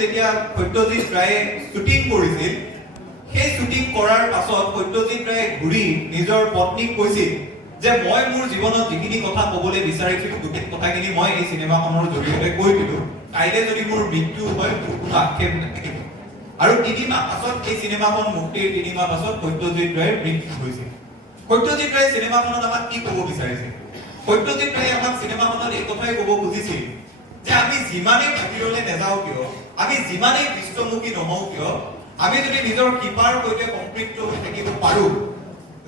যেতিয়া সত্যজিৎ ৰায়ে শ্বুটিং কৰিছিল, সেই শ্বুটিং কৰাৰ পাছত সত্যজিৎ ৰায়ে ঘূৰি নিজৰ পত্নীক কৈছিল যে মই মোৰ জীৱনত যিখিনি কথা ক'বলৈ বিচাৰিছিলো গোটেই কথাখিনি মই এই চিনেমাখনৰ জৰিয়তে কৈ দিলো। কাইলৈ যদি মোৰ মৃত্যু হয় মোৰ কোনো আক্ষেপ নাথাকিব। আৰু ৩ মাহ পাছত এই চিনেমাখন মুক্তিৰ ৩ মাহ পাছত সত্যজিৎ ৰায়ৰ মৃত্যু হৈছিল। সত্যজিৎ ৰায়ে চিনেমাখনত আমাক কি ক'ব বিচাৰিছিল? সত্যজিৎ ৰায়ে আমাক চিনেমাখনত এই কথাই ক'ব খুজিছিল যে আমি যিমানেই বাহিৰলৈ নাযাওঁ কিয়, আমি যিমানেই বিশ্বমুখী নহওঁ কিয়, আমি যদি নিজৰ কৃপাৰ সৈতে সম্পৃক্ত হৈ থাকিব পাৰো,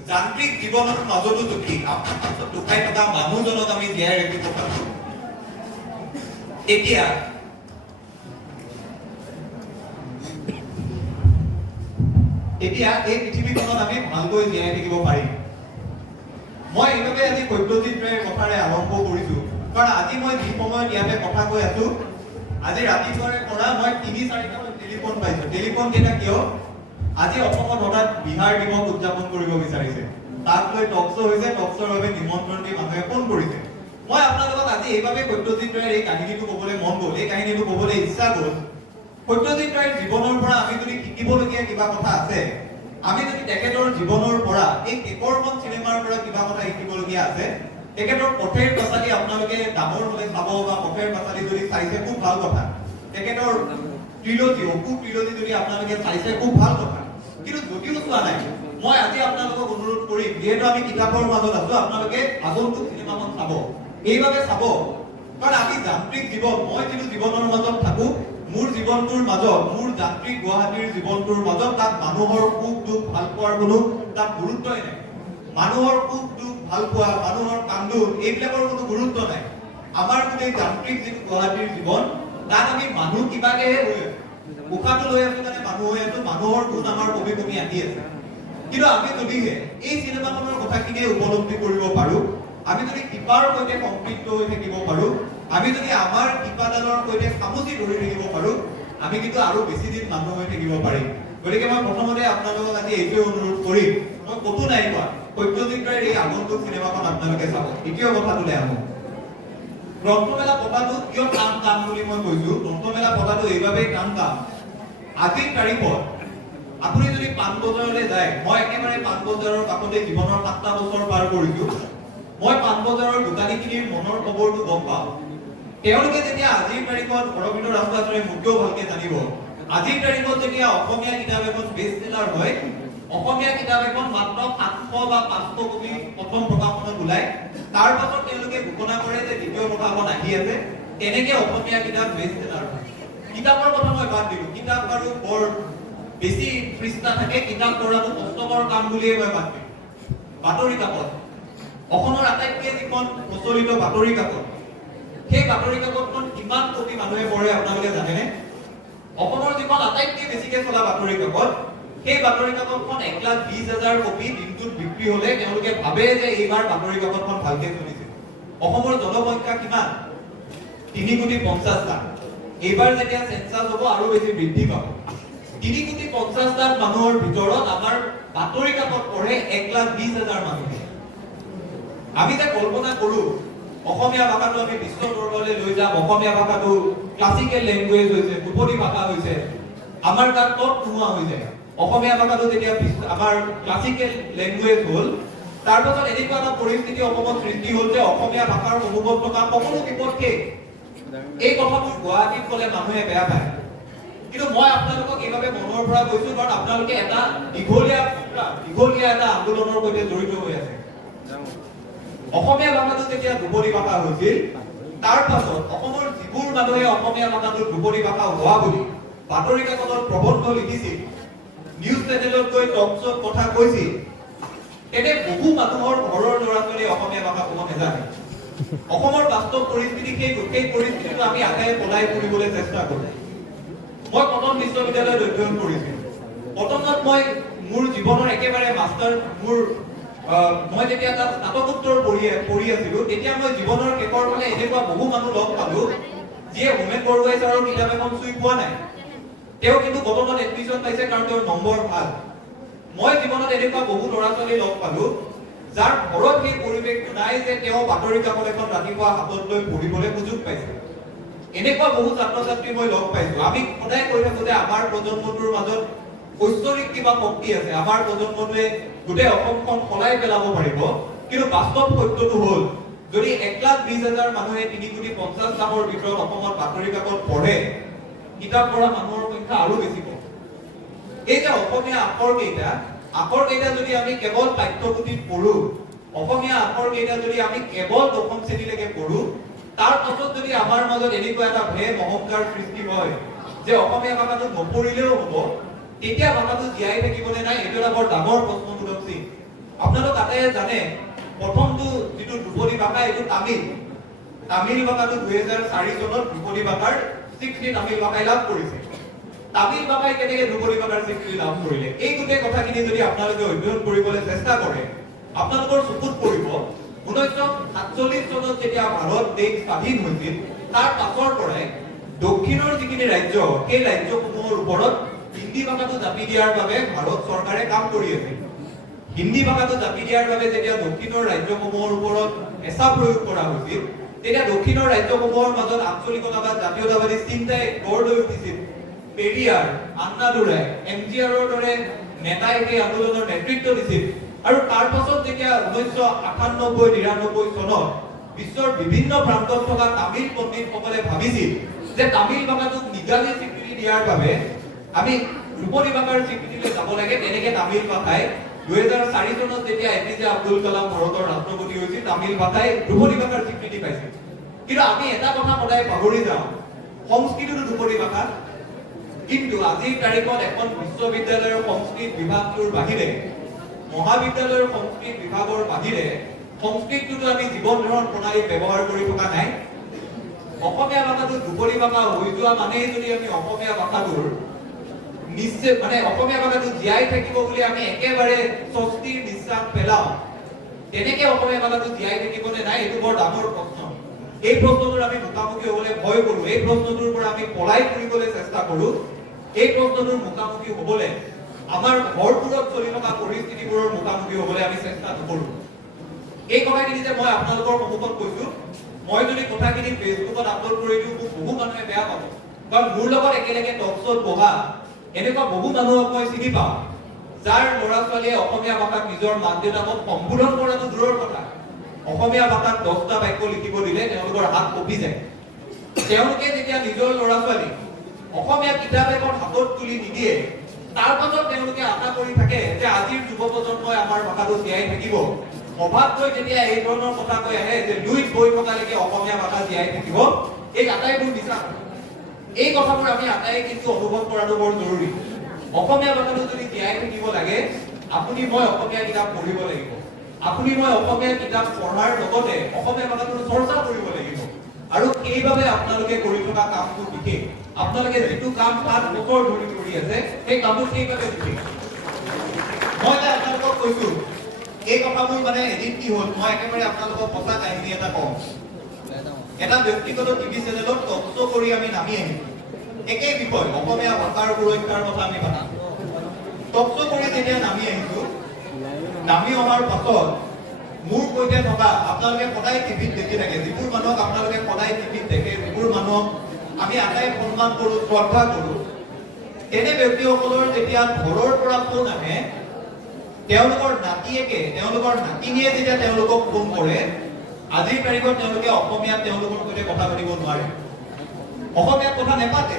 যান্ত্ৰিক জীৱনৰ মাজতো যদি আপোনাৰ পাছত লুকাই থকা মানুহজনক আমি জীয়াই ৰাখিব পাৰো, এতিয়া এই পৃথিৱীখনত আমি ভালকৈ জীয়াই থাকিব পাৰিম। মই এইভাবে আজি সত্যজিৎ ৰায়ৰ কথাৰে আৰম্ভ কৰিছো, কাৰণ আজি মই যি সময়ত ইয়াতে কথা কৈ আছো, আজি ৰাতিপুৱাৰে পৰা মই ৩-৪টা টেলিফোন পাইছো। টেলিফোন কেইটা কিয়? আজি অসমত হঠাৎ বিহাৰ দিৱস উদযাপন কৰিব বিচাৰিছে, তাক লৈ টক শ্ব' হৈছে, টক শ্ব'ৰ বাবে নিমন্ত্ৰণ দি মানুহে ফোন কৰিছে। মই আপোনালোকক আজি এইভাবে সত্যজিৎ ৰায়ৰ এই কাহিনীটো ক'বলৈ মন গ'ল, এই কাহিনীটো ক'বলৈ ইচ্ছা গ'ল। সত্যজিৎ ৰায়ৰ জীৱনৰ পৰা আমি যদি শিকিবলগীয়া কিবা কথা আছে, আমি যদি তেখেতৰ জীৱনৰ পৰা এই কেকৰখন চিনেমাৰ পৰা কিবা কথা শিকিবলগীয়া আছে, তেখেতৰ পথেৰ পাঁচালী আপোনালোকে ডাঙৰ হলে চাব বা পথেৰ পাঁচালী যদি চাইছে খুব ভাল কথা। তেখেতৰ ট্ৰিলজি, অপু ট্ৰিলজি যদি আপোনালোকে চাইছে খুব ভাল কথা। কিন্তু যদিও চোৱা নাই, মই আজি আপোনালোকক অনুৰোধ কৰিম, যিহেতু আমি কিতাপৰ মাজত আছো, আপোনালোকে আগন্তুক চিনেমাখন চাব। এইভাবে চাব কাৰণ আমি যান্ত্ৰিক জীৱন, মই যিটো জীৱনৰ মাজত থাকো, মোৰ জীৱনটোৰ মাজত, মোৰ যান্ত্ৰিক গুৱাহাটীৰ জীৱনটোৰ মাজত তাত মানুহৰ সুখ দুখ ভাল পোৱাৰ কোনো তাত গুৰুত্বই নাই। মানুহৰ সুখ দুখ ভাল পোৱা, মানুহৰ কান্দোন এইবিলাকৰ কোনো গুৰুত্ব নাই। আমাৰ গোটেই যান্ত্ৰিক যিটো গুৱাহাটীৰ জীৱন, তাত আমি মানুহ কিবাকেহে হৈ আছো, উশাহটো লৈ আছো কাৰণে মানুহ হৈ আছো, মানুহৰ গুণ আমাৰ কমি কমি আহি আছে। কিন্তু আমি যদিহে এই চিনেমাখনৰ কথাখিনিয়ে উপলব্ধি কৰিব পাৰো, আমি যদি কৃপাৰ সৈতে সম্পৃক্ত হৈ থাকিব পাৰো, আমি যদি আমাৰ কৃপাদানৰ সৈতে সামুচি ধৰি থাকিব পাৰো, আমি কিন্তু আৰু বেছি দিন মানুহ হৈ থাকিব পাৰিম। গতিকে মই প্ৰথমতে আপোনালোকক আজি এইটোৱে অনুৰোধ কৰিম, মই ক'তো নাই কোৱা সত্যজিৎ ৰায়ৰ এই আগন্তুক চিনেমাখন আপোনালোকে চাব। দ্বিতীয় কথাটোলৈ আহো, গ্ৰন্থমেলা পতাটো কিয় কাম বুলি মই কৈছো। গ্ৰন্থমেলা পতাটো এইবাবেই কাম আজিৰ তাৰিখত আপুনি যদি পাণবজাৰলৈ যায়, মই একেবাৰে পাণবজাৰৰ কাষতে জীৱনৰ 7টা বছৰ পাৰ কৰিছো, মই পাণবজাৰৰ দোকানীখিনিৰ মনৰ খবৰটো গম পাওঁ। তেওঁলোকে যেতিয়া আজিৰ তাৰিখত অৰবিন্দ ৰাজদাসৰে মোতকৈও ভালকে জানিব, আজিৰ তাৰিখত যেতিয়া অসমীয়া কিতাপ এখন বেষ্ট সেলাৰ হয়, অসমীয়া কিতাপ এখন মাত্ৰ 700 বা 500 কপি প্ৰথম প্ৰকাশনত ওলাই, তাৰ পাছত তেওঁলোকে ঘোষণা কৰে যে দ্বিতীয় প্ৰকাশন আহি আছে, তেনেকে অসমীয়া কিতাপ বেষ্ট সেলাৰ হয়। কিতাপৰ কথা মই বাদ দিলো, কিতাপ বাৰু বৰ বেছি পৃষ্ঠা থাকে, কিতাপ পঢ়াটো কষ্টকৰ কাম বুলিয়ে মই বাদ দিলো। বাতৰি কাকত, অসমৰ আটাইতকৈ যিখন প্ৰচলিত বাতৰি কাকত, সেই বাতৰি কাকতখন কিমান কপি মানুহে পঢ়ে আপোনালোকে জানেনে? অসমৰ যিখন আটাইতকৈ বেছিকে চলা বাতৰি কাকত, সেই বাতৰি কাকতখন 1,20,000 কপি দিনটোত বিক্ৰী হলে তেওঁলোকে ভাবে যে এইবাৰ বাতৰি কাকতখন ভালকে চলিছে। অসমৰ জনসংখ্যা কিমান? 3,50,00,000। এইবাৰ যেতিয়া সেন্সাস হ'ব আৰু বেছি বৃদ্ধি পাব। 3,50,00,000 মানুহৰ ভিতৰত আমাৰ বাতৰি কাকত পঢ়ে 1,20,000 মানুহে। আমি যে কল্পনা কৰো অসমীয়া ভাষাটো আমি বিশ্ব দৰবাৰলৈ লৈ যাম, অসমীয়া ভাষাটো ক্লাছিকেল লেংগুৱেজ হৈছে, ধ্ৰুপদী ভাষা হৈছে, আমাৰ তাত তত নোহোৱা হৈ যায়। অসমীয়া ভাষাটো যেতিয়া আমাৰ ক্লাছিকেল লেংগুৱেজ হ'ল, তাৰ পাছত এনেকুৱা এটা পৰিস্থিতি অসমত সৃষ্টি হ'ল যে অসমীয়া ভাষাৰ অনুভৱ থকা সকলো বিপক্ষে। এই কথাবোৰ গুৱাহাটীত ক'লে মানুহে বেয়া পায়, কিন্তু মই আপোনালোকক এইভাবে মনৰ পৰা কৈছো কাৰণ আপোনালোকে এটা দীঘলীয়া এটা আন্দোলনৰ সৈতে জড়িত হৈ আছে। অসমীয়া ভাষাটো যেতিয়া ধ্ৰুপদী ভাষা হৈছিল, তাৰ পাছত অসমৰ যিবোৰ মানুহে অসমীয়া ভাষাটো ধ্ৰুপদী ভাষা হোৱা বুলি বাতৰি কাকতত প্ৰবন্ধ লিখিছিল, নিউজ চেনেলত গৈ টক শ্ব'ত কথা কৈছিল, তেনে বহু মানুহৰ ঘৰৰ ল'ৰা ছোৱালীয়ে অসমীয়া ভাষা ক'ব নাজানে। অসমৰ বাস্তৱ পৰিস্থিতি, সেই পৰিস্থিতিটো আমি আটাই পলাই ফুৰিবলৈ চেষ্টা কৰো। মই কটন বিশ্ববিদ্যালয়ত অধ্যয়ন কৰিছিলো। কটনত মই মোৰ জীৱনৰ একেবাৰে মাষ্টাৰ, মই যেতিয়া তাত স্নাতকোত্তৰ পঢ়ি আছিলো, তেতিয়া মই জীৱনৰ শেষৰ ফালে এনেকুৱা বহু মানুহ লগ পালো যিয়ে হোমেন বৰগোহাঁই ছাৰৰ কিতাপ এখন চুই পোৱা নাই। তেওঁ কিন্তু কটনত এডমিশ্যন পাইছে কাৰণ তেওঁৰ নম্বৰ ভাল। মই জীৱনত এনেকুৱা বহু ল'ৰা ছোৱালী লগ পালো যাৰ ঘৰত সেই পৰিৱেশটো নাই যে তেওঁ বাতৰি কাকত এখন ৰাতিপুৱা হাতত লৈ পঢ়িবলৈ সুযোগ পাইছে। এনেকুৱা বহু ছাত্ৰ ছাত্ৰী মই লগ পাইছো। আমি সদায় কৈ থাকো যে আমাৰ প্ৰজন্মটোৰ মাজত ঐশ্বৰিক কিবা শক্তি আছে, আমাৰ প্ৰজন্মটোৱে গোটেই অসমখন সলাই পেলাব পাৰিব। কিন্তু বাস্তৱ সত্যটো হ'ল, যদি 1,20,000 মানুহে 3,50,00,000ৰ ভিতৰত অসমত বাতৰি কাকত পঢ়ে, কিতাপ পঢ়া মানুহৰ সংখ্যা আৰু বেছি কম। এই যে অসমীয়া আখৰ কেইটা যদি আমি কেৱল পাঠ্যপুথিত পঢ়ো, অসমীয়া আখৰ কেইটা যদি আমি কেৱল 10ম শ্ৰেণীলৈকে পঢ়ো, তাৰ পাছত যদি আমাৰ মাজত এনেকুৱা এটা ভেদ অহংকাৰ সৃষ্টি হয় যে অসমীয়া ভাষাটো নপঢ়িলেও হ'ব, তেতিয়া ভাষাটো জীয়াই থাকিবনে নাই, এইটো এটা বৰ ডাঙৰ প্ৰশ্নবোধক চিন। আপোনালোক আটাইয়ে জানে, প্ৰথমটো যিটো ধ্ৰুপদী ভাষা এইটো তামিল ভাষাটো 2004 চনত ধ্ৰুপদী ভাষাৰ স্বীকৃতি তামিল ভাষাই লাভ কৰিছে। তামিল ভাষাই কেনেকৈ ধ্ৰুপদী ভাষাৰ স্বীকৃতি লাভ কৰিলে, এই গোটেই কথাখিনি যদি আপোনালোকে অধ্যয়ন কৰিবলৈ চেষ্টা কৰে, আপোনালোকৰ চকুত পৰিব 1947 চনত যেতিয়া ভাৰত দেশ স্বাধীন হৈছিল, তাৰ পাছৰ পৰাই দক্ষিণৰ যিখিনি ৰাজ্য, সেই ৰাজ্যসমূহৰ ওপৰত হিন্দী ভাষাটো জাপি দিয়াৰ বাবে ভাৰত চৰকাৰে কাম কৰি আছিল। হিন্দী ভাষাটো জাপি দিয়াৰ বাবে যেতিয়া দক্ষিণৰ ৰাজ্যসমূহৰ ওপৰত হেঁচা প্ৰয়োগ কৰা হৈছিল, তেতিয়া দক্ষিণৰ ৰাজ্যসমূহৰ মাজত আঞ্চলিকতা বা জাতীয়তাবাদী চিন্তাই গঢ় লৈ উঠিছিল। পেৰিয়াৰ, আন্নাদুৰাই, MGRৰ দৰে নেতাই সেই আন্দোলনৰ নেতৃত্ব দিছিল। আৰু তাৰ পাছত যেতিয়া 1998-99 চনত বিশ্বৰ বিভিন্ন প্ৰান্তত থকা তামিল পণ্ডিতসকলে ভাবিছিল যে তামিল ভাষাটোক নিজাকৈ স্বীকৃতি দিয়াৰ বাবে আমি ধ্ৰুপদী ভাষাৰ স্বীকৃতিলৈ যাব লাগে, তেনেকে তামিল ভাষাই 2004 চনত যেতিয়া APJ আব্দুল কালাম ভাৰতৰ ৰাষ্ট্ৰপতি হৈছিল, তামিল ভাষাই ধ্ৰুপদী ভাষাৰ স্বীকৃতি পাইছিল। কিন্তু আমি এটা কথা সদায় পাহৰি যাওঁ, সংস্কৃতটো ধ্ৰুপদী ভাষা, কিন্তু আজিৰ তাৰিখত এখন বিশ্ববিদ্যালয়ৰ সংস্কৃত বিভাগটোৰ বাহিৰে, মহাবিদ্যালয়ৰ সংস্কৃত বিভাগৰ বাহিৰে সংস্কৃতটোতো আমি জীৱন ধাৰণ প্ৰণালী ব্যৱহাৰ কৰি থকা নাই। অসমীয়া ভাষাটো ধ্ৰুপদী ভাষা হৈ যোৱা মানেই যদি আমি অসমীয়া ভাষাটোৰ নিশ্চয় অসমীয়া ভাষাটো জীয়াই থাকিব বুলি আমি একেবাৰে স্বস্তিৰ নিশ্বাস পেলাওঁ, তেনেকে অসমীয়া ভাষাটো জীয়াই থাকিবনে নাই, এইটো বৰ ডাঙৰ প্ৰশ্ন। এই প্ৰশ্নটোৰ আমি মুখামুখি হ'বলৈ ভয় কৰোঁ, এই প্ৰশ্নটোৰ পৰা আমি পলাই ফুৰিবলৈ চেষ্টা কৰোঁ। এই প্ৰশ্নটোৰ মুখামুখি হ'বলৈ, আমাৰ ঘৰবোৰত চলি থকা পৰিস্থিতিবোৰৰ মুখামুখি হ'বলৈ আমি চেষ্টা নকৰোঁ। এই কথাখিনি যে মই আপোনালোকৰ সন্মুখত কৈছো, মই যদি কথাখিনি ফেচবুকত আপলোড কৰি দিওঁ, মোক বহু মানুহে বেয়া পাব। কাৰণ মোৰ লগত একেলগে টক শ্ব'ত বহা এনেকুৱা বহু মানুহক মই চিনি পাওঁ, যাৰ ল'ৰা ছোৱালীয়ে অসমীয়া ভাষাক নিজৰ মাক দেউতাকক সম্বোধন কৰাটো দূৰৰ কথা, অসমীয়া ভাষাত 10টা বাক্য লিখিব দিলে তেওঁলোকৰ হাত কঁপি যায়। তেওঁলোকে যেতিয়া নিজৰ ল'ৰা ছোৱালী অসমীয়া কিতাপ এখন হাতত তুলি নিদিয়ে, তাৰ পাছত তেওঁলোকে আশা কৰি থাকে যে আজিৰ যুৱ প্ৰজন্মই আমাৰ ভাষাটো জীয়াই থাকিব। অভাৱ লৈ যেতিয়া এই ধৰণৰ কথা কৈ আহে যে লুইত বৈ থকালৈকে অসমীয়া ভাষা জীয়াই থাকিব, এই আটাইবোৰ মিছা। এই কথাবোৰ আমি আটাই কিন্তু অনুভৱ কৰাটো বৰ জৰুৰী। অসমীয়া ভাষাটো যদি জীয়াই থাকিব লাগে, আপুনি মই অসমীয়া কিতাপ পঢ়িব লাগিব। আপুনি মই অসমীয়া কিতাপ পঢ়াৰ লগতে অসমীয়া ভাষাটোৰ চৰ্চা কৰিব লাগিব। আৰু এইভাবে আপোনালোকে কৰি থকা কামটো বিশেষ। আপোনালোকে যিটো কাম 5 বছৰ ধৰি কৰি আছে, সেই কামটো সেইভাবে বিশেষ। মই আপোনালোকক কৈছো, এই কথাবোৰ এদিন কি হ'ল, মই একেবাৰে আপোনালোকক সঁচা কাহিনী এটা কওঁ। এটা ব্যক্তিগত টিভি চেনেলত টক শ্ব' কৰি আমি নামি আহিছো, একেই বিষয়, অসমীয়া ভাষাৰ সুৰক্ষাৰ কথা আমি পাতা। টক শ্ব' কৰি যেতিয়া নামি আহিছো, নামি অহাৰ পাছত মোৰ সৈতে থকা, আপোনালোকে সদায় টিভিত দেখি থাকে, যিবোৰ মানুহক আপোনালোকে সদায় টিভিত দেখে, যিবোৰ মানুহক আমি আটাই সন্মান কৰো, শ্ৰদ্ধা কৰো, তেনে ব্যক্তিসকলৰ যেতিয়া ঘৰৰ পৰা ফোন আহে, তেওঁলোকৰ নাতিয়েকে, তেওঁলোকৰ নাতিনীয়ে যেতিয়া তেওঁলোকক ফোন কৰে, আজিৰ তাৰিখত তেওঁলোকে অসমীয়াত তেওঁলোকৰ সৈতে কথা পাতিব নোৱাৰে, অসমীয়াত কথা নেপাতে।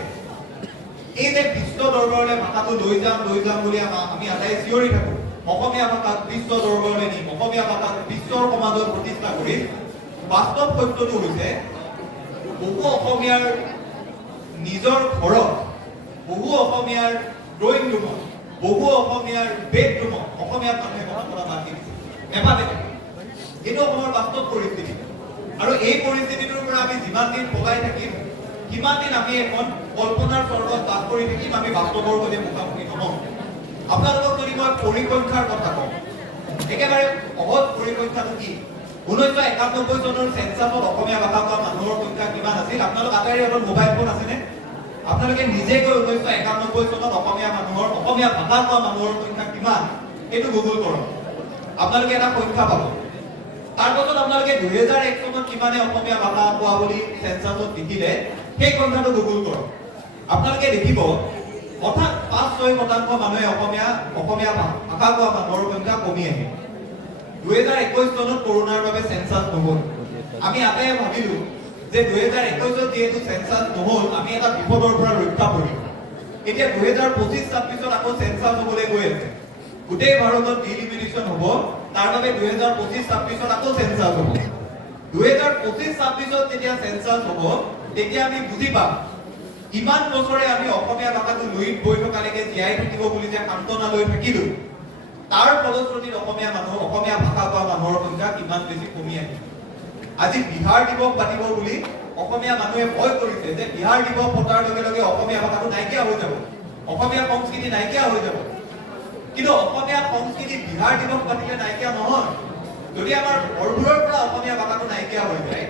এই যে বিশ্ব দৰবাৰলৈ ভাষাটো লৈ যাম বুলি আমি আটাই চিঞৰি থাকো, অসমীয়া ভাষাক বিশ্ব দৰবাৰলৈ নিম, অসমীয়া ভাষাক বিশ্বৰ সমাজত প্ৰতিষ্ঠা কৰিম। বাস্তৱ সত্যটো হৈছে, বহু অসমীয়াৰ নিজৰ ঘৰত, বহু অসমীয়াৰ ড্ৰয়িং ৰুমত, বহু অসমীয়াৰ বেডৰুমত অসমীয়া মানুহে কথা পতা বাদ দিছে, নেপাতে। এইটো অসমৰ বাস্তৱ পৰিস্থিতি। আৰু এই পৰিস্থিতিটোৰ পৰা আমি যিমান দিন পলাই থাকিম, কিমান দিন আমি এখন কল্পনাৰ স্বৰ্গত বাস কৰি থাকিম, আমি বাস্তৱৰ সৈতে মুখামুখি নহওঁ। আপোনালোকক যদি মই পৰিসংখ্যাৰ কথা কওঁ, একেবাৰে সহজ পৰিসংখ্যাটো কি? 1991 চনৰ চেন্সাছত অসমীয়া ভাষা কোৱা মানুহৰ সংখ্যা কিমান আছিল? আপোনালোক আটাইৰে হাতত মোবাইল ফোন আছেনে? আপোনালোকে নিজে গৈ 1991 চনত অসমীয়া ভাষা কোৱা মানুহৰ সংখ্যা কিমান এইটো গুগল কৰক, আপোনালোকে এটা সংখ্যা পাব। তাৰ পাছত আপোনালোকে 2001 চনত কিমানে অসমীয়া ভাষা কোৱা বুলি চেন্সাছত লিখিলে সেই কথাটো গুগল কৰক। আপোনালোকে দেখিব অৰ্থাৎ ৫-৬% মানুহে অসমীয়া ভাষা কোৱা মানুহৰ সংখ্যা কমি আহে। 2021 চনত কৰোনাৰ বাবে সেন্সাস নহল। আমি আটাইয়ে ভাবিলো যে 2021 যেহেতু সেন্সাস নহল, আমি এটা বিপদৰ পৰা ৰক্ষা পৰিম। এতিয়া 2025-26 আকৌ সেন্সাস হ'বলৈ গৈ আছে। গোটেই ভাৰতত ডিলিমিনেশ্যন হ'ব, তাৰ বাবে 2025-26 আকৌ সেন্সাস হ'ব। 2025-26 যেতিয়া সেন্সাস হ'ব, তেতিয়া আমি বুজি পাম ইমান বছৰে আমি অসমীয়া ভাষাটো লুইত বৈ থকালৈকে জীয়াই থাকিব বুলি যে সান্তনা লৈ থাকিলো, তাৰ ফলশ্ৰুতিত অসমীয়া ভাষা কোৱা মানুহৰ সংখ্যা কিমান বেছি কমি আহিল। আজি বিহাৰ দিৱস পাতিব বুলি অসমীয়া মানুহে ভয় কৰিছে যে বিহাৰ দিৱস পতাৰ লগে লগে অসমীয়া ভাষাটো নাইকিয়া হৈ যাব, অসমীয়া সংস্কৃতি নাইকিয়া হৈ যাব। কিন্তু অসমীয়া সংস্কৃতি বিহাৰ দিৱস পাতিলে নাইকিয়া নহয়। যদি আমাৰ ঘৰবোৰৰ পৰা অসমীয়া ভাষাটো নাইকিয়া হৈ যায়,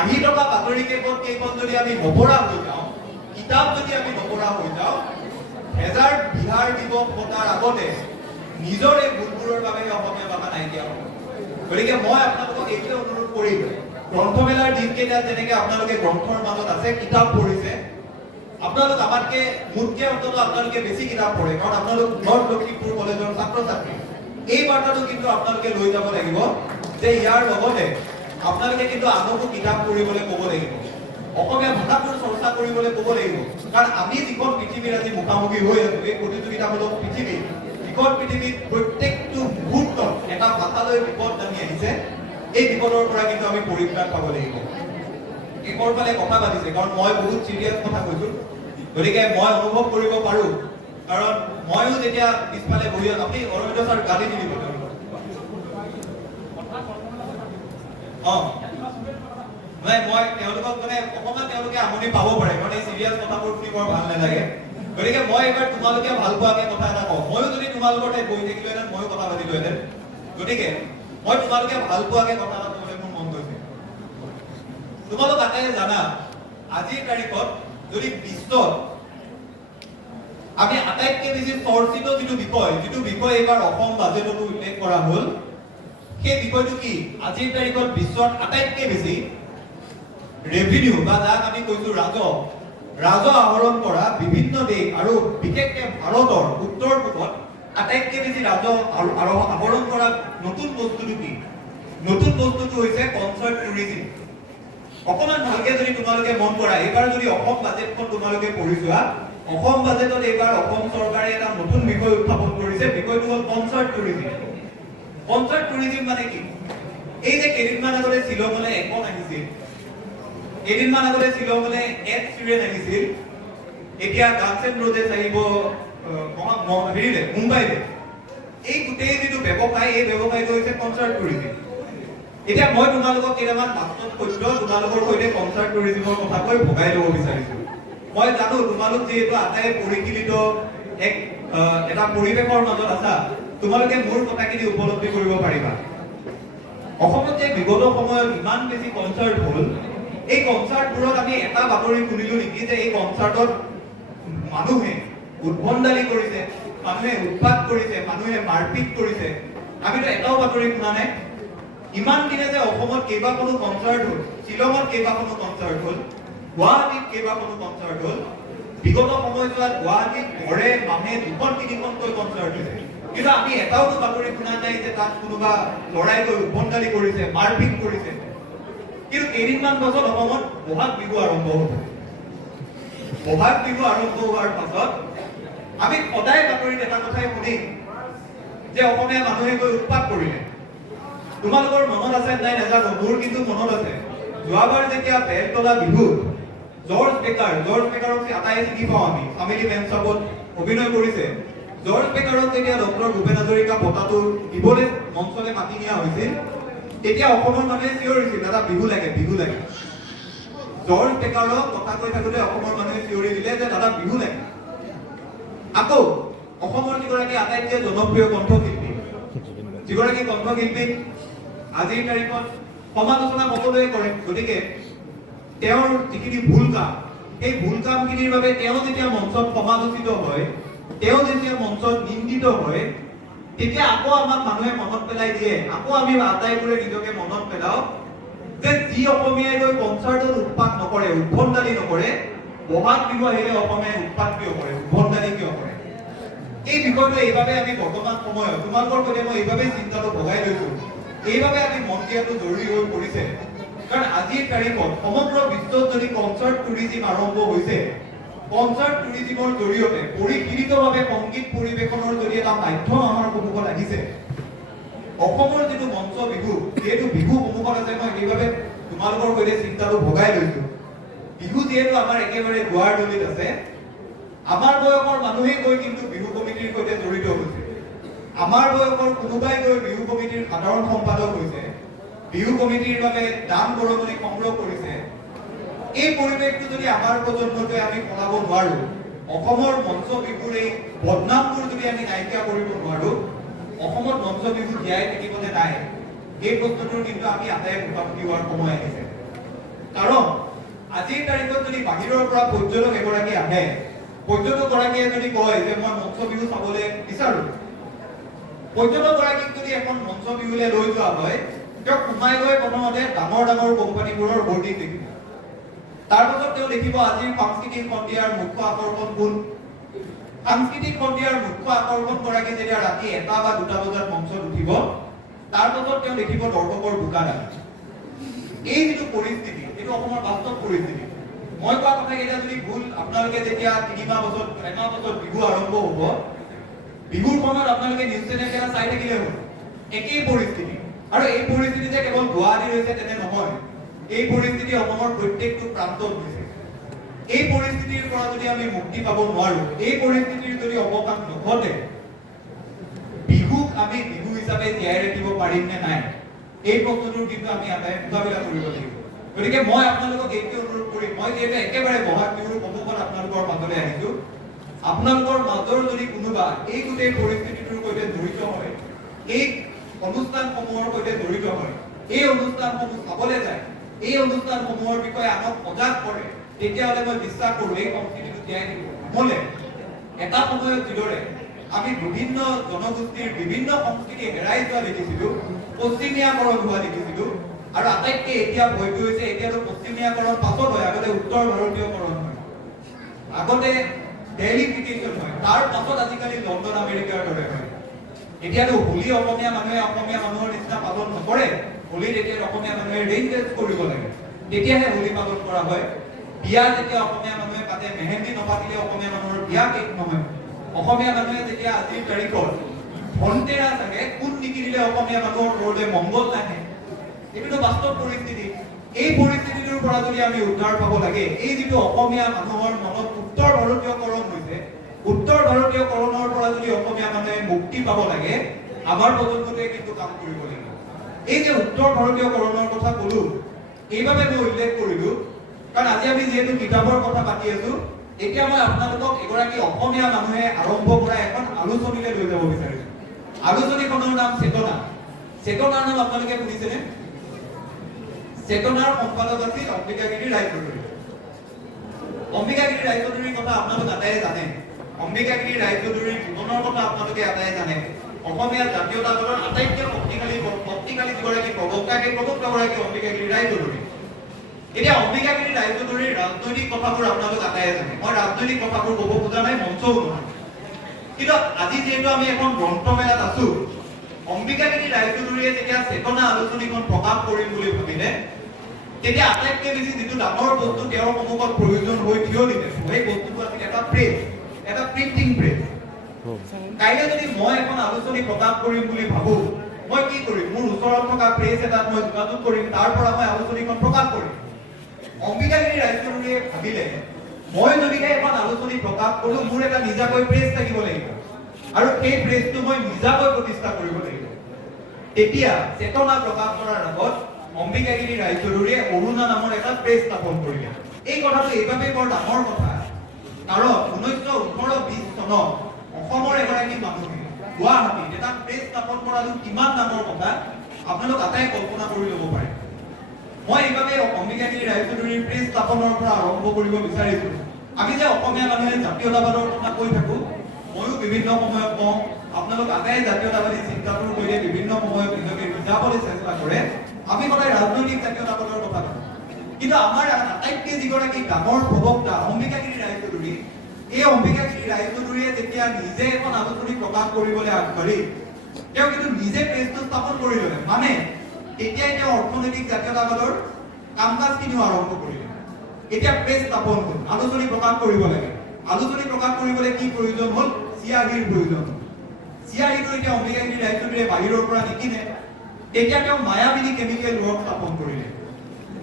আহি থকা বাতৰি কেইখন যদি আমি নপঢ়া হৈ যাওঁ, কিতাপ যদি আমি নপঢ়া হৈ যাওঁ, হেজাৰ বিহাৰ দিৱস পতাৰ আগতে নিজৰ এই ভুলবোৰৰ বাবে অসমীয়া ভাষা নাইকিয়া হ'ব। গতিকে মই আপোনালোকক এইটোৱে অনুৰোধ কৰিম, গ্ৰন্থমেলাৰ দিনকেইটাত যেনেকে আপোনালোকে গ্ৰন্থৰ মাজত আছে, কিতাপ পঢ়িছে, আপোনালোক আমাতকে মোতকে অন্তত আপোনালোকে বেছি কিতাপ পঢ়ে, কাৰণ আপোনালোক নৰ্থ লখিমপুৰ কলেজৰ ছাত্ৰ-ছাত্ৰী। এই বাৰ্তাটো কিন্তু আপোনালোকে লৈ যাব লাগিব যে ইয়াৰ লগতে আপোনালোকে কিন্তু আনকো কিতাপ পঢ়িবলৈ ক'ব লাগিব, অসমীয়া ভাষাটোৰ চৰ্চা কৰিবলৈ ক'ব লাগিব। কাৰণ আমি যিখন পৃথিৱীৰ আজি মুখামুখি হৈ আছো, এই প্ৰতিযোগিতামূলক পৃথিৱীত, যিখন পৃথিৱীত প্ৰত্যেকটো মুহূৰ্তত এটা ভাষালৈ বিপদ নামি আহিছে, এই বিপদৰ পৰা কিন্তু আমি পৰিত্ৰাণ পাব লাগিব। একৰ ফালে কথা পাতিছে, কাৰণ মই বহুত চিৰিয়াছ কথা কৈছো, গতিকে মই অনুভৱ কৰিব পাৰো, কাৰণ ময়ো যেতিয়া পিছফালে বহি আছো, আপুনি অৰবিন্দ ছাৰ গালি নিদিব মই তেওঁলোকক মানে অকণমান তেওঁলোকে আমনি পাব পাৰে, কাৰণ এই চিৰিয়াছ কথাবোৰ শুনি বৰ ভাল নালাগে। গতিকে মই এইবাৰ তোমালোকে ভাল পোৱাকে কথা এটা কওঁ। ময়ো যদি তোমালোকৰ ঠাইত বহি থাকিলোহেঁতেন, ময়ো কথা পাতিলোহেঁতেন। গতিকে মই তোমালোকে ভাল পোৱাকে কথা এটা ক'বলৈ মোৰ মন গৈছে। তোমালোক আটাইয়ে জানা, আজিৰ তাৰিখত যদি বিশ্বত আমি আটাইতকৈ বেছি চৰ্চিত যিটো বিষয় এইবাৰ অসম বাজেটতো উল্লেখ কৰা হ'ল, সেই বিষয়টো কি? আজিৰ তাৰিখত বিশ্বত আটাইতকৈ বেছি ৰেভিনিউ বা যাক আমি কৈছো ৰাজহ আহৰণ কৰা বিভিন্ন দেশ আৰু বিশেষকৈ ভাৰতৰ উত্তৰ পূবত আটাইতকৈ বেছি ৰাজহ আহৰণ কৰা নতুন বস্তুটো কি? নতুন বস্তুটো হৈছে কনচাৰ্ট টুৰিজিম। অকণমান ভালকে যদি তোমালোকে মন কৰা, এইবাৰ যদি অসম বাজেটখন তোমালোকে পঢ়ি যোৱা, অসম বাজেটত এইবাৰ অসম চৰকাৰে এটা নতুন বিষয় উত্থাপন কৰিছে, বিষয়টো হ'ল কনচাৰ্ট টুৰিজিম। কনচাৰ্ট টুৰিজিম মানে কি? এই যে কেইদিনমান আগতে শ্বিলঙলৈ এখন আহিছিল, কেইদিনমান আগতে শ্বিলঙলৈ এড চিৰেন আহিছিল, এতিয়া গানছ এণ্ড ৰ'জেছ আহিব হেৰিলে মুম্বাইলে। এই গোটেই যিটো ব্যৱসায়, এই ব্যৱসায়টো হৈছে কনচাৰ্ট টুৰিজিম। এতিয়া মই তোমালোকক কেইটামান বাস্তৱ সত্য তোমালোকৰ সৈতে কনচাৰ্ট টুৰিজিমৰ কথা কৈ ভগাই ল'ব বিচাৰিছো। মই জানো তোমালোক যিহেতু আটাই পৰিশীলিত এটা পৰিৱেশৰ মাজত আছা, তোমালোকে মোৰ কথাখিনি উপলব্ধি কৰিব পাৰিবা। অসমত যে বিগত সময়ত ইমান বেছি কনচাৰ্ট হ'ল, এই কনচাৰ্টবোৰত আমি এটা বাতৰি শুনিলো নেকি যে এই কনচাৰ্টত মানুহে উদ্ভণ্ডালি কৰিছে, মানুহে উৎপাত কৰিছে, মানুহে মাৰপিট কৰিছে? আমিতো এটাও বাতৰি শুনা নাই। ইমান দিনে যে অসমত কেইবাখনো কনচাৰ্ট হ'ল, শ্বিলঙত কেইবাখনো কনচাৰ্ট হ'ল, গুৱাহাটীত কেইবাখনো কনচাৰ্ট হ'ল, বিগত সময়ছোৱাত গুৱাহাটীত ঘৰে মানুহে 2-3খনকৈ কনচাৰ্ট হৈছে, কিন্তু আমি এটাও বাতৰি শুনা নাই যে তাত কোনোবা লৰাই গৈ উদ্ভণ্ডালি কৰিছে, মাৰপিট কৰিছে। কিন্তু কেইদিনমান পাছত অসমত বহাগ বিহু আৰম্ভ হ'ব। বহাগ বিহু আৰম্ভ হোৱাৰ পাছত আমি সদায় বাতৰিত এটা কথাই শুনিম যে অসমীয়া মানুহে গৈ উৎপাত কৰিলে। তোমালোকৰ মনত আছে নাই নাজানো, মোৰ কিন্তু মনত আছে। যোৱাবাৰ যেতিয়া বেলতলা বিহুত জৰ্জ বেকাৰক আটাইয়ে চিনি পাওঁ আমি, ফামিলি মেন চাবত অভিনয় কৰিছে। জৰ্জ বেকাৰক যেতিয়া ডক্টৰ ভূপেন হাজৰিকা বঁটাটো দিবলৈ মঞ্চলৈ মাতি নিয়া হৈছিল, তেতিয়া অসমৰ মানুহে চিঞৰিছিল, দাদা বিহু লাগে, বিহু লাগে। জৰ্জ বেকাৰক কথা কৈ থাকোতে অসমৰ মানুহে চিঞৰি দিলে যে দাদা বিহু লাগে। আকৌ অসমৰ যিগৰাকী আটাইতকৈ জনপ্ৰিয় কণ্ঠশিল্পী, যিগৰাকী কণ্ঠশিল্পীক আজিৰ তাৰিখত সমালোচনা সকলোৱে কৰে, গতিকে তেওঁৰ যিখিনি ভুল কাম, সেই ভুল কামখিনিৰ বাবে তেওঁ যেতিয়া মঞ্চত সমালোচিত হয়, তেওঁ যেতিয়া মঞ্চত নিন্দিত হয়, তেতিয়া আকৌ আমাক মানুহে মনত পেলাই দিয়ে, আকৌ আমি আটাইবোৰে নিজকে মনত পেলাওঁ যে যি অসমীয়াই গৈ কনচাৰ্টত উৎপাত নকৰে, উদ্ভণ্ডালি নকৰে, বহাগ বিহু আহিলে অসমীয়াই উৎপাত কিয় কৰে, উদ্ভণ্ডালি কিয় কৰে? এই বিষয়টো এইভাবে আমি বৰ্তমান সময়ত তোমালোকৰ সৈতে মই এইভাবে চিন্তাটো ভগাই লৈছো, এইভাবে আমি মন দিয়াটো জৰুৰী হৈ পৰিছে। কাৰণ আজিৰ তাৰিখত সমগ্ৰ বিশ্বত যদি কনচাৰ্ট টুৰিজিম আৰম্ভ হৈছে, কনচাৰ্ট টুৰিজিমৰ জৰিয়তে পৰিশীলিতভাৱে সংগীত পৰিৱেশনৰ যদি এটা মাধ্যম আমাৰ সন্মুখত আহিছে, অসমৰ যিটো মঞ্চ বিহু, যিহেতু বিহু সন্মুখত আছে, মই সেইভাবে তোমালোকৰ সৈতে চিন্তাটো ভগাই লৈছো। বিহু যিহেতু আমাৰ একেবাৰে দুৱাৰ দলিত আছে, আমাৰ বয়সৰ মানুহেই গৈ কিন্তু বিহু কমিটিৰ সৈতে জড়িত হৈছে। আমাৰ বয়সৰ কোনোবাই গৈ বিহু কমিটিৰ সাধাৰণ সম্পাদক হৈছে, বিহু কমিটিৰ বাবে দান বৰঙণি সংগ্ৰহ কৰিছে। এই পৰিৱেশটো যদি আমাৰ প্ৰজন্মটোৱে আমি সলাব নোৱাৰো, অসমৰ মঞ্চ বিহুৰ এই বদনামবোৰ যদি আমি নাইকিয়া কৰিব নোৱাৰো, অসমত মঞ্চ বিহু জীয়াই থাকিবলৈ নাই, এই বস্তুটোৰ কিন্তু আমি আটাই মুখামুখি হোৱাৰ সময় আহিছে। কাৰণ আজিৰ তাৰিখত যদি বাহিৰৰ পৰা পৰ্যটক এগৰাকী আহে, পৰ্যটকগৰাকীয়ে যদি কয় যে মই মঞ্চ বিহু চাবলৈ বিচাৰো, পৰ্যটকগৰাকীক যদি এখন মঞ্চ বিহুলৈ লৈ যোৱা হয়, তেওঁক সোমাই গৈ প্ৰথমতে ডাঙৰ ডাঙৰ কোম্পানীবোৰৰ বৰ্ডিং দেখিব। তাৰপাছত তেওঁ দেখিব আজিৰ সাংস্কৃতিক সন্ধিয়াৰ মুখ্য আকৰ্ষণ কোন। সাংস্কৃতিক সন্ধিয়াৰ মুখ্য আকৰ্ষণ গৰাকী যেতিয়া ৰাতি 1 বা 2 বজাত মঞ্চত উঠিব, তাৰপাছত তেওঁ দেখিব দৰ্শকৰ বোকাদাল। এই যিটো পৰিস্থিতি, এইটো অসমৰ বাস্তৱ পৰিস্থিতি। মই কোৱা কথাকেইটা যদি ভুল, আপোনালোকে যেতিয়া 1 মাহ বছৰত বিহু আৰম্ভ হ'ব, বিহুৰ সময়ত আপোনালোকে নিউজ চেনেলকেইটা চাই থাকিলে হ'ল, একেই পৰিস্থিতি। আৰু এই পৰিস্থিতি যে কেৱল গুৱাহাটীত হৈছে তেনে নহয়, এই পৰিস্থিতি অসমৰ প্ৰত্যেকটো প্ৰান্তত হৈছে। এই পৰিস্থিতিৰ পৰা যদি আমি মুক্তি পাব নোৱাৰো, এই পৰিস্থিতিৰ যদি অৱকাশ নঘটে, বিহুক আমি বিহু হিচাপে জীয়াই ৰাখিব পাৰিম নে নাই, এই বস্তুটোৰ কিন্তু আমি আটাই মোকাবিলা কৰিব লাগিব। গতিকে মই আপোনালোকক এইটো অনুৰোধ কৰিম, মই যিহেতু একেবাৰে বহাগ বিহুৰ সন্মুখত আপোনালোকৰ মাজলৈ আহিছো, আপোনালোকৰ মাজৰ যদি কোনোবা এই গোটেই পৰিস্থিতিটোৰ সৈতে জড়িত হয়, এই অনুষ্ঠানসমূহৰ সৈতে জড়িত হয়, এই অনুষ্ঠানসমূহ চাবলৈ যায়, এই অনুষ্ঠানসমূহৰ বিষয়ে আনক সজাগ কৰে, তেতিয়াহ'লে মই বিশ্বাস কৰোঁ এই সংস্কৃতিটো জীয়াই থাকিব। নহ'লে এটা সময়ত যিদৰে আমি বিভিন্ন জনগোষ্ঠীৰ বিভিন্ন সংস্কৃতি হেৰাই যোৱা দেখিছিলো, পশ্চিমীয়াকৰণ হোৱা দেখিছিলো, আৰু আটাইতকৈ এতিয়া ভয়টো হৈছে এতিয়াতো পশ্চিমীয়াকৰণ পাছত হয়, আগতে উত্তৰ ভাৰতীয়কৰণ হয়, আগতে ডেলিফিকেশ্যন হয়, তাৰ পাছত আজিকালি লণ্ডন আমেৰিকাৰ দৰে হয়। এতিয়াতো হোলী অসমীয়া মানুহে অসমীয়া মানুহৰ নিচিনা পালন নকৰে, হোলীত এতিয়া অসমীয়া মানুহে ৰেইন ডেন্স কৰিব লাগে, তেতিয়াহে হোলী পালন কৰা হয়। বিয়া যেতিয়া অসমীয়া মানুহে পাতে, মেহেন্দি নপাতিলে অসমীয়া মানুহৰ বিয়া শেষ নহয়। অসমীয়া মানুহে যেতিয়া আজিৰ তাৰিখত ধনতেৰা চাগে কোন নিকিনিলে অসমীয়া মানুহৰ ঘৰলৈ মংগল নাহে, এইটো বাস্তৱ পৰিস্থিতি। এই পৰিস্থিতিটোৰ পৰা যদি আমি উদ্ধাৰ পাব লাগে, এই যিটো অসমীয়া মানুহৰ মনত উত্তৰ ভাৰতীয়কৰণ হৈছে, উত্তৰ ভাৰতীয়কৰণৰ পৰা যদি অসমীয়া মানুহে মুক্তি পাব লাগে, আমাৰ প্ৰজন্মটোৱে কিন্তু কাম কৰিব লাগিব। এই যে উত্তৰ ভাৰতীয়কৰণৰ কথা কলো, এইভাবে মই উল্লেখ কৰিলো কাৰণ আজি আমি যিহেতু কিতাপৰ কথা পাতি আছো, এতিয়া মই আপোনালোকক এগৰাকী অসমীয়া মানুহে আৰম্ভ কৰা এখন আলোচনীলৈ লৈ যাব বিচাৰিছো। আলোচনীখনৰ নাম চেতনা। চেতনাৰ নাম আপোনালোকে শুনিছেনে? চেতনাৰ সম্পাদক আছিল অম্বিকাগিৰি ৰায়চৌধুৰী। অম্বিকাগিৰি ৰায়চৌধুৰীৰ কথা আপোনালোক আটাইয়ে জানে, অম্বিকাগিৰি ৰায়চৌধুৰীৰ জীৱনৰ কথা আপোনালোকে আটাইয়ে জানে। অসমীয়া জাতীয়তাবাদৰ আটাইতকৈ শক্তিশালী যিগৰাকী প্ৰবক্তা, সেই প্ৰবক্তাগৰাকী অম্বিকাগিৰি ৰায়চৌধুৰী। এতিয়া অম্বিকাগিৰি ৰায়চৌধুৰীৰ ৰাজনৈতিক কথাবোৰ আপোনালোক আটাইয়ে জানে, মই ৰাজনৈতিক কথাবোৰ ক'ব খোজা নাই, মঞ্চও নহয়। কিন্তু আজি যিহেতু আমি এখন গ্ৰন্থমেলাত আছো, অম্বিকাগিৰি ৰায়চৌধুৰীয়ে যেতিয়া চেতনা আলোচনীখন প্ৰকাশ কৰিম বুলি ভাবিলে, তেতিয়া আটাইতকৈ বেছি যিটো ডাঙৰ বস্তু তেওঁৰ সন্মুখত প্ৰয়োজন হৈ থিয় দিলে, সেই বস্তুটো আছিল এটা প্ৰেছ, এটা প্ৰিণ্টিং প্ৰেছ। কাইলৈ যদি মই এখন আলোচনী প্ৰকাশ কৰিম বুলি ভাবো, মই কি কৰিম? মোৰ ওচৰত থকা প্ৰেছ এটাত মই যোগাযোগ কৰিম, তাৰ পৰা মই আলোচনীখন প্ৰকাশ কৰিম। অম্বিকাগিৰি ৰায়চৌধুৰীয়ে ভাবিলে, মই যদিহে এখন আলোচনী প্ৰকাশ কৰো, মোৰ এটা নিজাকৈ প্ৰেছ থাকিব লাগিব, আৰু সেই প্ৰেছটো মই নিজাকৈ প্ৰতিষ্ঠা কৰিব লাগিব। তেতিয়া চেতনা প্ৰকাশ কৰাৰ আগত অম্বিকাগিৰি ৰায়চৌধুৰীয়ে অৰুণা নামৰ এটা প্ৰেছ স্থাপন কৰিলে। এই কথাটো এইবাবেই বৰ ডাঙৰ কথা, কাৰণ 1918-20 চনত অসমৰ এগৰাকী মানুহে গুৱাহাটীত এটা প্ৰেছ স্থাপন কৰাটো কিমান ডাঙৰ কথা আপোনালোক আটাই কল্পনা কৰি ল'ব পাৰে। মই এইভাবে অম্বিকাগিৰি ৰায়চৌধুৰীৰ প্ৰেছ স্থাপনৰ পৰা আৰম্ভ কৰিব বিচাৰিছো। আমি যে অসমীয়া মানুহে জাতীয়তাবাদৰ কথা কৈ থাকো, ময়ো বিভিন্ন সময়ত কওঁ, আপোনালোক আটাই জাতীয়তাবাদী চিন্তাটোৰ সৈতে বিভিন্ন সময়ত নিজকে বুজাবলৈ চেষ্টা কৰে। আমি সদায় ৰাজনৈতিক জাতীয়তাবাদৰ কথা কওঁ, কিন্তু আমাৰ আটাইতকৈ যিগৰাকী ডাঙৰ প্ৰবক্তা অম্বিকাগিৰি ৰায়চৌধুৰী, এই অম্বিকাগিৰি ৰায়চৌধুৰীয়ে যেতিয়া নিজে এখন আলোচনী প্ৰকাশ কৰিবলৈ আগবাঢ়ি তেওঁ কিন্তু নিজে প্ৰেছটো স্থাপন কৰি ল'লে, মানে তেতিয়াই তেওঁ অৰ্থনৈতিক জাতীয়তাবাদৰ কাম কাজখিনিও আৰম্ভ কৰিলে। এতিয়া প্ৰেছ স্থাপন হ'ল, আলোচনী প্ৰকাশ কৰিব লাগে, আলোচনী প্ৰকাশ কৰিবলৈ কি প্ৰয়োজন হ'ল? চিয়াহীৰ প্ৰয়োজন হ'ল। চিয়াহীটো এতিয়া অম্বিকাগিৰি ৰায়চৌধুৰীয়ে বাহিৰৰ পৰা নিকিনে, তেতিয়া তেওঁ মায়াবিনী কেমিকেল ৱৰ্ক স্থাপন কৰিলে।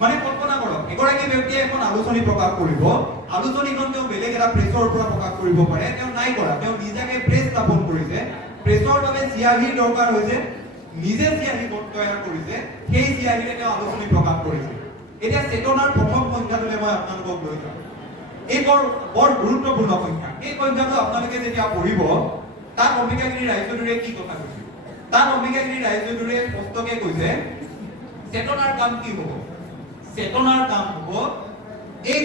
মানে কল্পনা কৰক, এগৰাকী ব্যক্তিয়ে এখন আলোচনী প্ৰকাশ কৰিব, আলোচনীখন তেওঁ বেলেগ এটা প্ৰেছৰ পৰা প্ৰকাশ কৰিব পাৰে, তেওঁ নাই কৰা, তেওঁ নিজাকে প্ৰেছ স্থাপন কৰিছে। প্ৰেছৰ বাবে চিয়াহীৰ দৰকাৰ হৈছে, নিজে চিয়াহী তৈয়াৰ কৰিছে, সেই চিয়াহীৰে তেওঁ আলোচনী প্ৰকাশ কৰিছে। এতিয়া চেতনাৰ প্ৰথম সংখ্যাটোলে মই আপোনালোকক লৈ যাওঁ। এই বৰ গুৰুত্বপূৰ্ণ সংখ্যা। এই সংখ্যাটো আপোনালোকে যেতিয়া পঢ়িব, তাত অম্বিকাগিৰি ৰায়চৌধুৰীয়ে কি কথা কৈছে? তাত অম্বিকাগিৰি ৰায়চৌধুৰীয়ে স্পষ্টকে কৈছে, চেতনাৰ কাম কি হ'ব? চেতনাৰ কাম হ'ব এই